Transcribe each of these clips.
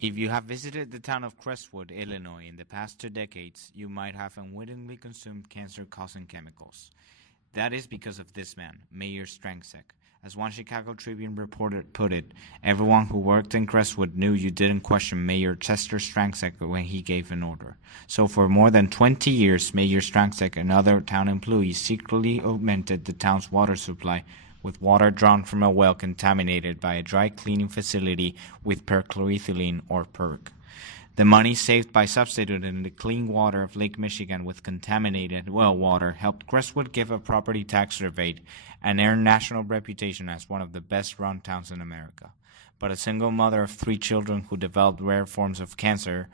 If you have visited the town of Crestwood, Illinois in the past 2 decades, you might have unwittingly consumed cancer-causing chemicals. That is because of this man, Mayor Strangsack. As one Chicago Tribune reporter put it, everyone who worked in Crestwood knew you didn't question Mayor Chester Strangsack when he gave an order. So for more than 20 years, Mayor Strangsack and other town employees secretly augmented the town's water supply with water drawn from a well contaminated by a dry cleaning facility with perchloroethylene or PERC. The money saved by substituting the clean water of Lake Michigan with contaminated well water helped Crestwood give a property tax rebate and earn national reputation as one of the best-run towns in America. But a single mother of 3 children who developed rare forms of cancer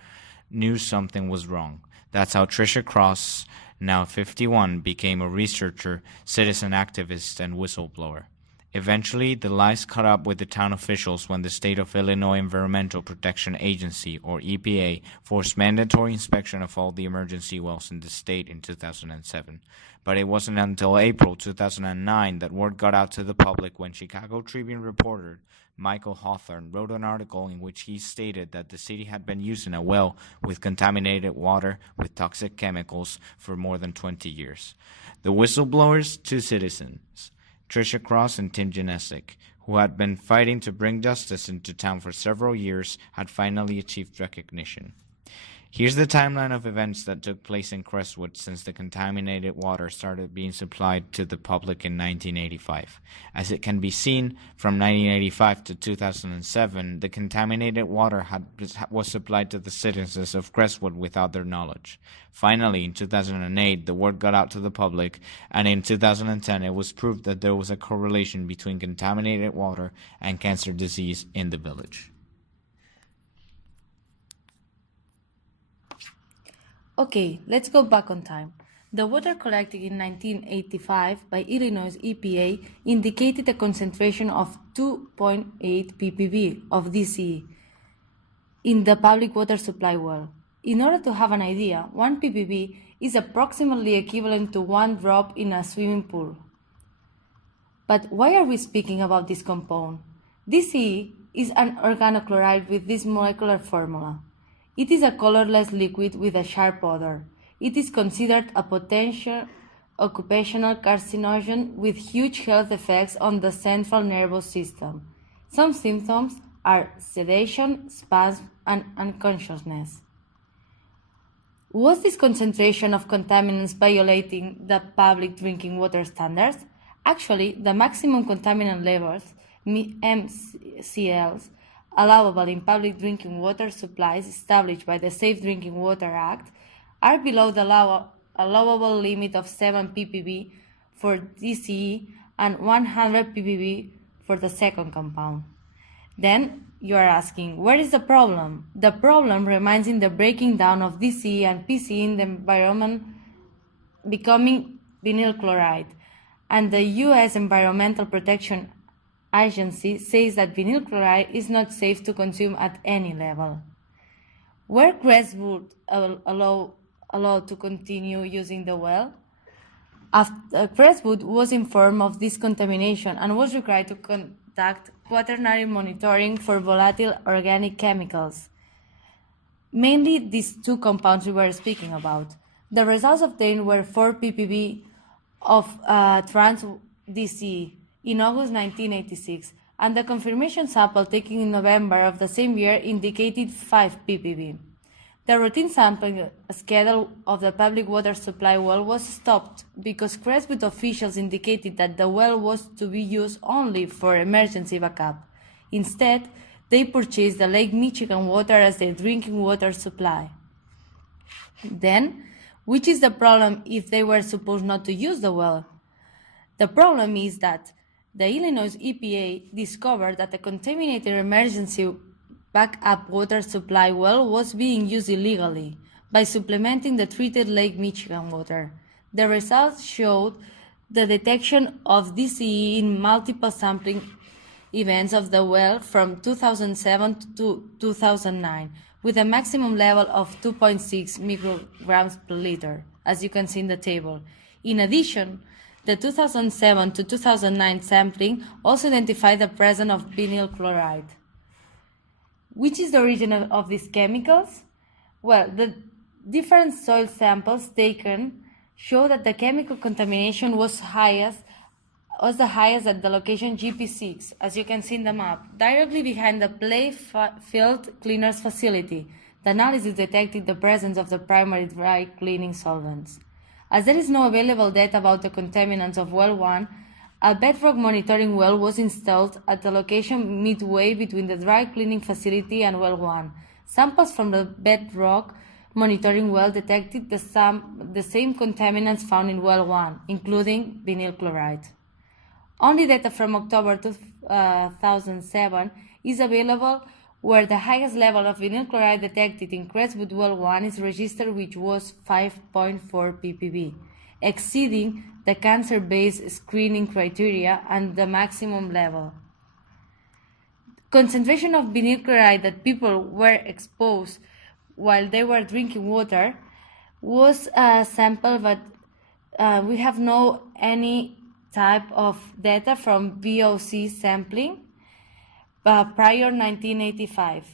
knew something was wrong. That's how Tricia Cross, now 51, became a researcher, citizen activist, and whistleblower. Eventually, the lies caught up with the town officials when the State of Illinois Environmental Protection Agency, or EPA, forced mandatory inspection of all the emergency wells in the state in 2007. But it wasn't until April 2009 that word got out to the public when Chicago Tribune reporter Michael Hawthorne wrote an article in which he stated that the city had been using a well with contaminated water with toxic chemicals for more than 20 years. The whistleblowers, 2 citizens, Tricia Cross and Tim Janesic, who had been fighting to bring justice into town for several years, had finally achieved recognition. Here's the timeline of events that took place in Crestwood since the contaminated water started being supplied to the public in 1985. As it can be seen, from 1985 to 2007, the contaminated water was supplied to the citizens of Crestwood without their knowledge. Finally, in 2008, the word got out to the public, and in 2010, it was proved that there was a correlation between contaminated water and cancer disease in the village. Okay, let's go back on time. The water collected in 1985 by Illinois EPA indicated a concentration of 2.8 ppb of DCE in the public water supply well. In order to have an idea, 1 ppb is approximately equivalent to 1 drop in a swimming pool. But why are we speaking about this compound? DCE is an organochloride with this molecular formula. It is a colorless liquid with a sharp odor. It is considered a potential occupational carcinogen with huge health effects on the central nervous system. Some symptoms are sedation, spasm, and unconsciousness. Was this concentration of contaminants violating the public drinking water standards? Actually, the maximum contaminant levels, MCLs, allowable in public drinking water supplies established by the Safe Drinking Water Act are below the allowable limit of 7 ppb for DCE and 100 ppb for the second compound. Then you are asking, where is the problem? The problem remains in the breaking down of DCE and PCE in the environment, becoming vinyl chloride, and the U.S. Environmental Protection Agency says that vinyl chloride is not safe to consume at any level. Were Crestwood allowed to continue using the well? Crestwood was informed of this contamination and was required to conduct quaternary monitoring for volatile organic chemicals, mainly these 2 compounds we were speaking about. The results obtained were 4 ppb of trans DCE in August 1986, and the confirmation sample taken in November of the same year indicated 5 ppb. The routine sampling schedule of the public water supply well was stopped because Crestwood officials indicated that the well was to be used only for emergency backup. Instead, they purchased the Lake Michigan water as their drinking water supply. Then, which is the problem if they were supposed not to use the well? The problem is that the Illinois EPA discovered that the contaminated emergency backup water supply well was being used illegally by supplementing the treated Lake Michigan water. The results showed the detection of DCE in multiple sampling events of the well from 2007 to 2009, with a maximum level of 2.6 micrograms per liter, as you can see in the table. In addition, the 2007 to 2009 sampling also identified the presence of vinyl chloride. Which is the origin of these chemicals? Well, the different soil samples taken show that the chemical contamination was the highest at the location GP6, as you can see in the map, directly behind the Playfield Cleaners facility. The analysis detected the presence of the primary dry cleaning solvents. As there is no available data about the contaminants of well 1, a bedrock monitoring well was installed at the location midway between the dry cleaning facility and well 1. Samples from the bedrock monitoring well detected the same contaminants found in well 1, including vinyl chloride. Only data from October 2007 is available, where the highest level of vinyl chloride detected in Crestwood Well 1 is registered, which was 5.4 ppb, exceeding the cancer-based screening criteria and the maximum level. Concentration of vinyl chloride that people were exposed while they were drinking water was sampled, but we have no any type of data from VOC sampling prior 1985.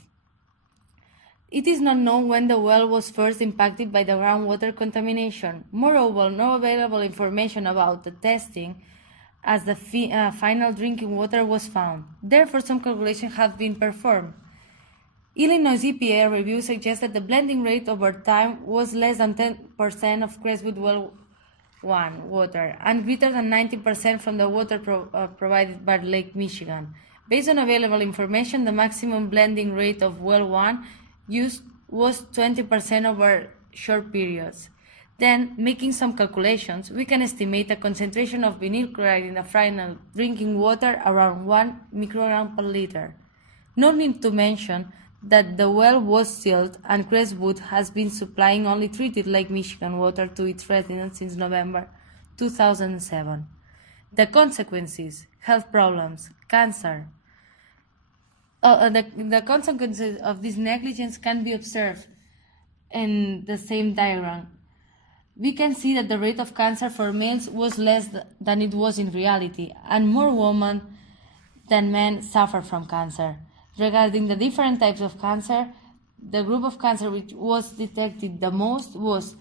It is not known when the well was first impacted by the groundwater contamination. Moreover, no available information about the testing as the final drinking water was found. Therefore, some calculations have been performed. Illinois EPA review suggests that the blending rate over time was less than 10% of Crestwood Well 1 water and greater than 90% from the water provided by Lake Michigan. Based on available information, the maximum blending rate of well 1 used was 20% over short periods. Then, making some calculations, we can estimate a concentration of vinyl chloride in the final drinking water around 1 microgram per liter. No need to mention that the well was sealed and Crestwood has been supplying only treated Lake Michigan water to its residents since November 2007. The consequences: health problems, cancer. The consequences of this negligence can be observed in the same diagram. We can see that the rate of cancer for males was less than it was in reality, and more women than men suffer from cancer. Regarding the different types of cancer, the group of cancer which was detected the most was,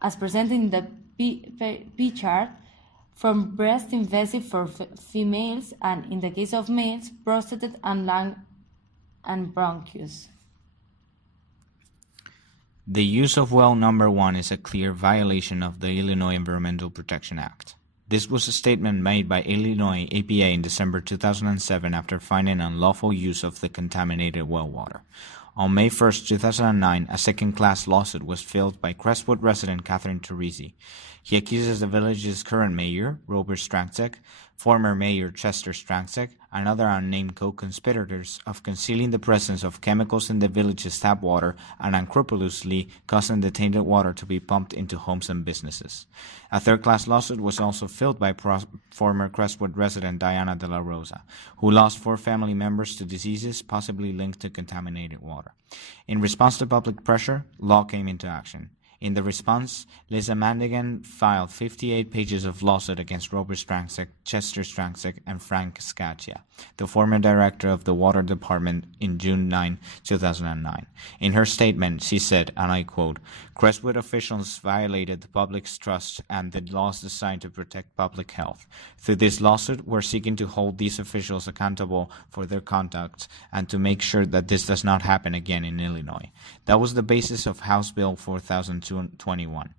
as presented in the P chart, from breast invasive for females, and in the case of males, prostate and lung and bronchus. The use of well number 1 is a clear violation of the Illinois Environmental Protection Act. This was a statement made by Illinois EPA in December 2007 after finding unlawful use of the contaminated well water. On May 1, 2009, a second-class lawsuit was filed by Crestwood resident Catherine Teresi. He accuses the village's current mayor, Robert Strangczek, former mayor Chester Strangczek, and other unnamed co-conspirators of concealing the presence of chemicals in the village's tap water and unscrupulously causing the tainted water to be pumped into homes and businesses. A third-class lawsuit was also filed by former Crestwood resident Diana De La Rosa, who lost 4 family members to diseases possibly linked to contaminated water. In response to public pressure, law came into action. In the response, Lisa Mandigan filed 58 pages of lawsuit against Robert Strangczek, Chester Strangczek, and Frank Scaccia, the former director of the Water Department, in June 9, 2009. In her statement, she said, and I quote, "Crestwood officials violated the public's trust and the laws designed to protect public health. Through this lawsuit, we're seeking to hold these officials accountable for their conduct and to make sure that this does not happen again in Illinois." That was the basis of House Bill 4021,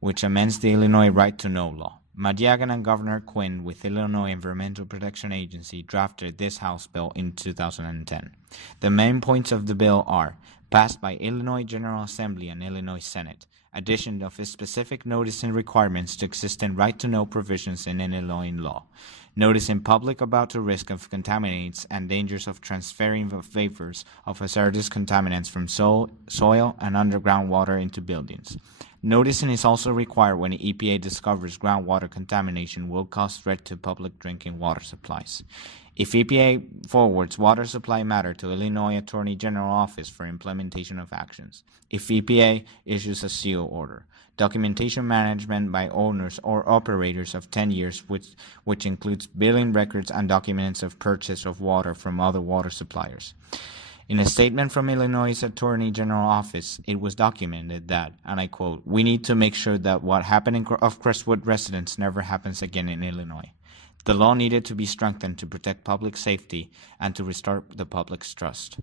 which amends the Illinois Right to Know law. Madiagan and Governor Quinn with Illinois Environmental Protection Agency drafted this House bill in 2010. The main points of the bill are: passed by Illinois General Assembly and Illinois Senate, addition of specific notice and requirements to existing right-to-know provisions in Illinois law, notice in public about the risk of contaminants and dangers of transferring vapors of hazardous contaminants from soil and underground water into buildings. Noticing is also required when the EPA discovers groundwater contamination will cause threat to public drinking water supplies. If EPA forwards water supply matter to Illinois Attorney General Office for implementation of actions. If EPA issues a CO order. Documentation management by owners or operators of 10 years, which includes billing records and documents of purchase of water from other water suppliers. In a statement from Illinois' Attorney General office, it was documented that, and I quote, "We need to make sure that what happened of Crestwood residents never happens again in Illinois. The law needed to be strengthened to protect public safety and to restore the public's trust.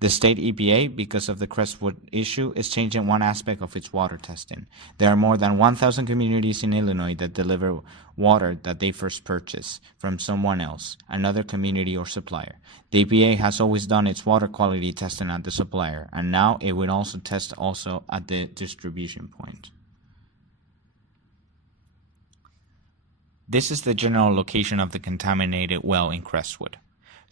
The state EPA, because of the Crestwood issue, is changing one aspect of its water testing. There are more than 1,000 communities in Illinois that deliver water that they first purchase from someone else, another community or supplier. The EPA has always done its water quality testing at the supplier, and now it will also test also at the distribution point." This is the general location of the contaminated well in Crestwood.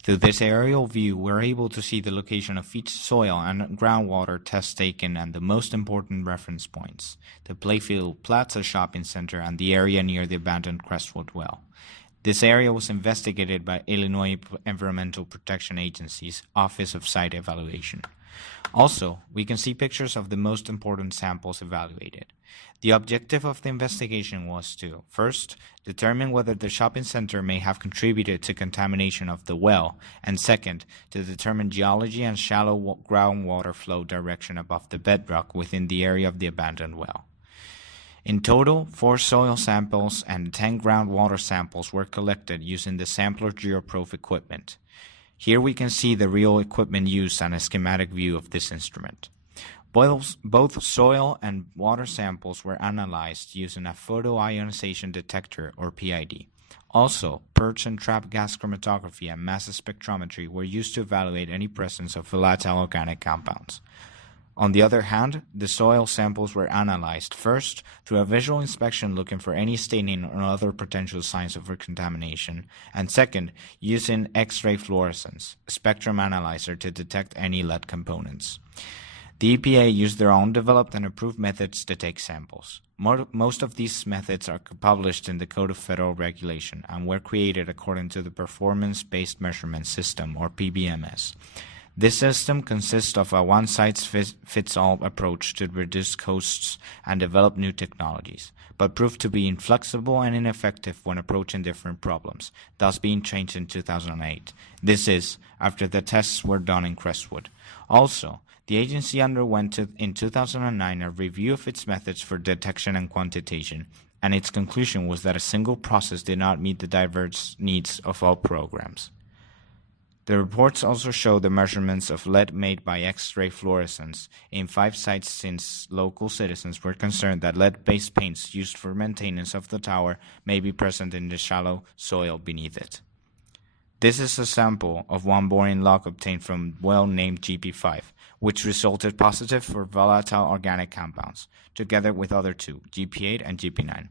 Through this aerial view, we're able to see the location of each soil and groundwater test taken and the most important reference points, the Playfield Plaza Shopping Center and the area near the abandoned Crestwood well. This area was investigated by Illinois Environmental Protection Agency's Office of Site Evaluation. Also, we can see pictures of the most important samples evaluated. The objective of the investigation was to, first, determine whether the shopping center may have contributed to contamination of the well, and second, to determine geology and shallow groundwater flow direction above the bedrock within the area of the abandoned well. In total, 4 soil samples and 10 groundwater samples were collected using the sampler GeoProbe equipment. Here we can see the real equipment used and a schematic view of this instrument. Both soil and water samples were analyzed using a photoionization detector, or PID. Also, purge and trap gas chromatography and mass spectrometry were used to evaluate any presence of volatile organic compounds. On the other hand, the soil samples were analyzed first through a visual inspection looking for any staining or other potential signs of contamination, and second, using X-ray fluorescence, a spectrum analyzer to detect any lead components. The EPA used their own developed and approved methods to take samples. Most of these methods are published in the Code of Federal Regulation and were created according to the Performance-Based Measurement System, or PBMS. This system consists of a one-size-fits-all approach to reduce costs and develop new technologies, but proved to be inflexible and ineffective when approaching different problems, thus being changed in 2008. This is, after the tests were done in Crestwood. Also, the agency underwent in 2009 a review of its methods for detection and quantitation, and its conclusion was that a single process did not meet the diverse needs of all programs. The reports also show the measurements of lead made by X-ray fluorescence in 5 sites, since local citizens were concerned that lead-based paints used for maintenance of the tower may be present in the shallow soil beneath it. This is a sample of one boring log obtained from well named GP5, which resulted positive for volatile organic compounds, together with other 2, GP8 and GP9.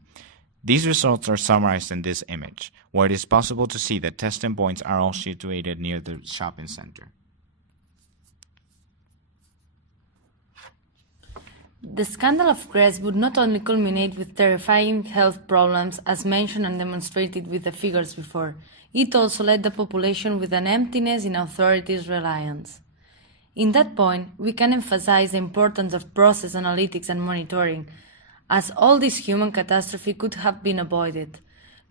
These results are summarized in this image, where it is possible to see that testing points are all situated near the shopping center. The scandal of Crestwood not only culminated with terrifying health problems as mentioned and demonstrated with the figures before, it also led the population with an emptiness in authorities' reliance. In that point, we can emphasize the importance of process analytics and monitoring, as all this human catastrophe could have been avoided.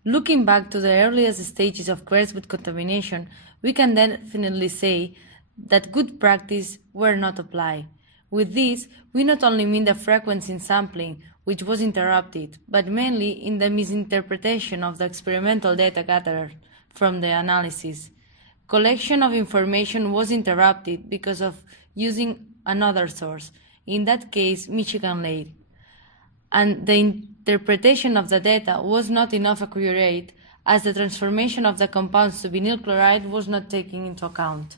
Looking back to the earliest stages of Crestwood contamination, we can definitely say that good practice were not applied. With this, we not only mean the frequency in sampling, which was interrupted, but mainly in the misinterpretation of the experimental data gathered from the analysis. Collection of information was interrupted because of using another source, in that case Michigan Lake, and the interpretation of the data was not enough accurate, as the transformation of the compounds to vinyl chloride was not taken into account.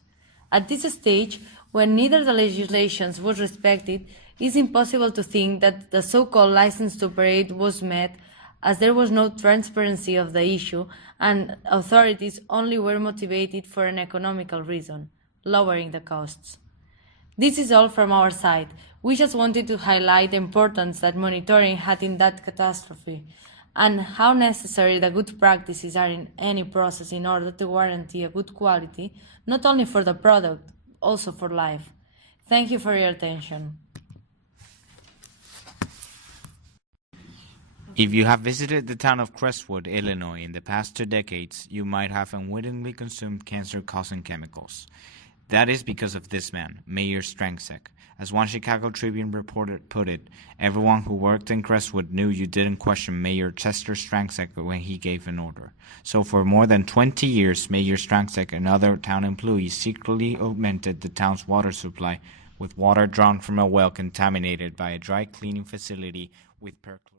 At this stage, when neither the legislation was respected, it is impossible to think that the so-called license to operate was met, as there was no transparency of the issue and authorities only were motivated for an economical reason, lowering the costs. This is all from our side. We just wanted to highlight the importance that monitoring had in that catastrophe and how necessary the good practices are in any process in order to guarantee a good quality, not only for the product, also for life. Thank you for your attention. If you have visited the town of Crestwood, Illinois in the past 2 decades, you might have unwittingly consumed cancer-causing chemicals. That is because of this man, Mayor Strangsick. As one Chicago Tribune reporter put it, everyone who worked in Crestwood knew you didn't question Mayor Chester Strangsick when he gave an order. So for more than 20 years, Mayor Strangsick and other town employees secretly augmented the town's water supply with water drawn from a well contaminated by a dry cleaning facility with perchlorate.